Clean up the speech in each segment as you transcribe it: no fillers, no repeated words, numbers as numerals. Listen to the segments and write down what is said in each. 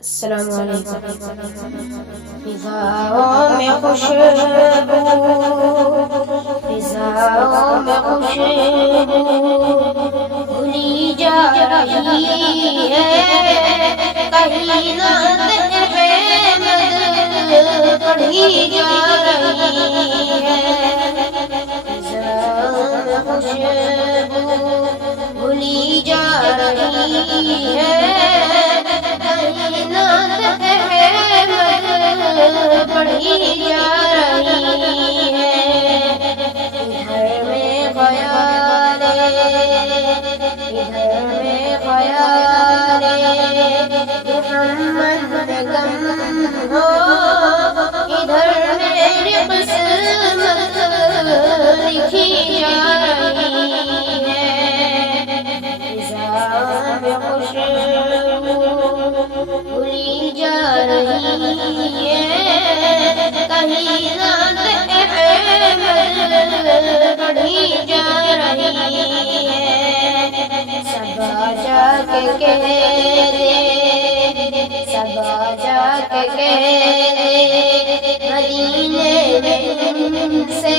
السلام علیکم۔ فضاؤں میں خوشبو، فضاؤں میں خوشبو بھولی جا رہی ہے، کہیں نعت احمد پڑھی جا رہی ہے۔ فضاؤں میں خوشبو بھولی جا رہی ہے، پڑھی جا رہی ہے۔ ادھر میں خیال، ادھر میں خیال محمد میں غم ہو، ادھر میری قسمت لکھی جا رہی ہے۔ فضا میں خوشبو بھولی جا رہی ہے، کہیں نعت احمد پڑھی جا رہی ہے۔ صبا جا کے کہہ دے، صبا جا کے کہہ دے مدینے میں ان سے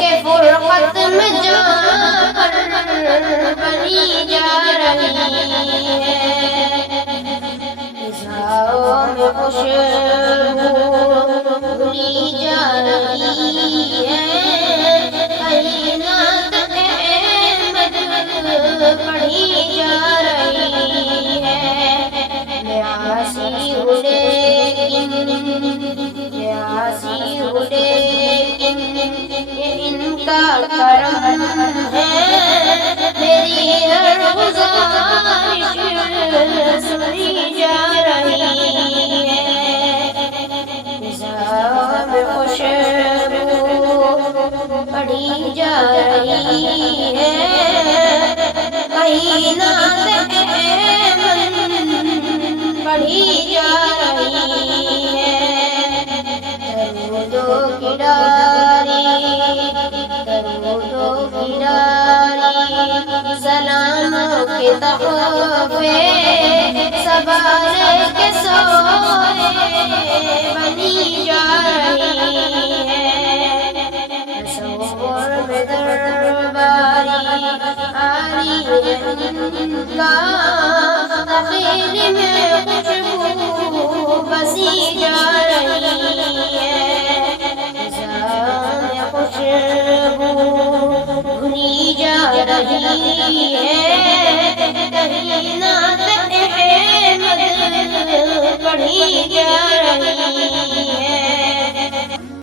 کہ فرقت میں جا کر بنی جا رہی ہے۔ فضاؤں میں خوشبو بھولی جا رہی ہے، کہیں نعت احمد پڑھی جا رہی ہے۔ میں عاصی ہوں لیکن، میں عاصی ہوں لیکن یہ ان کا کرم ہے، میری ہر گزارش سنی جا رہی ہے۔ فضاؤں میں خوشبو پڑھی جا رہی ہے، کہیں نعت احمد پڑھی جا رہی ہے۔ درودوں کی ڈاری، درودوں کی ڈاری سلاموں کے تحفے سنبھال کے سوئے بنی جا رہی ہے۔ تصور میں درباری آری کا، تخیل میں خوشبو بسی جا رہی ہے۔ فضا میں خوشبو بھولی جا رہی ہے، کہیں نعت احمد پڑھی جا رہی